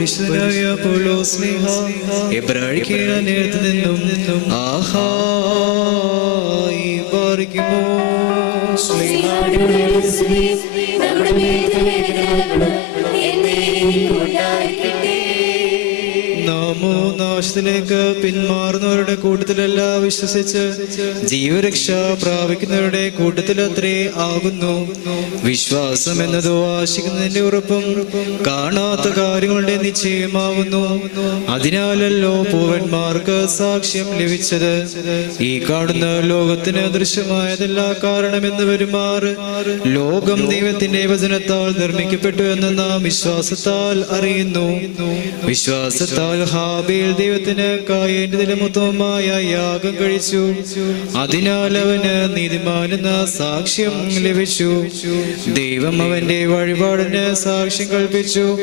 പരിശുദ്ധനായ പൗലോസ് ശ്ലീഹ എബ്രായർക്ക് നേരത്തു നിന്നും ആഹായി പാറിക്കുമോ. നാമോ നാശത്തിലേക്ക് പിന്മാറുന്നവരുടെ കൂട്ടത്തിലല്ല വിശ്വസിച്ച് ജീവരക്ഷ പ്രാപിക്കുന്നവരുടെ കൂട്ടത്തിലത്രേ ആകുന്നു. വിശ്വാസം എന്നതോ ആശിക്കുന്നതിന്റെ ഉറപ്പും കാണാത്ത കാര്യങ്ങളുടെ നിശ്ചയമാകുന്നു. അതിനാലല്ലോ പൂവന്മാർക്ക് സാക്ഷ്യം ലഭിച്ചത്. ഈ കാണുന്ന ലോകത്തിന് ദൃശ്യമായതല്ല കാരണമെന്ന് വരുമാറ് ലോകം ദൈവത്തിന്റെ വചനത്താൽ നിർമ്മിക്കപ്പെട്ടു എന്ന് നാം വിശ്വാസത്താൽ അറിയുന്നു. വിശ്വാസത്താൽ ഹാബേൽ ദൈവത്തിന് കായേണ്ടതിലും ഉത്തമമായ യാഗം കഴിച്ചു. അതിനാൽ അവന് നീതിമാനെന്ന സാക്ഷ്യം ലഭിച്ചു. ദൈവം അവന്റെ വഴിപാടിന് സാക്ഷ്യം കൽപ്പിച്ചു.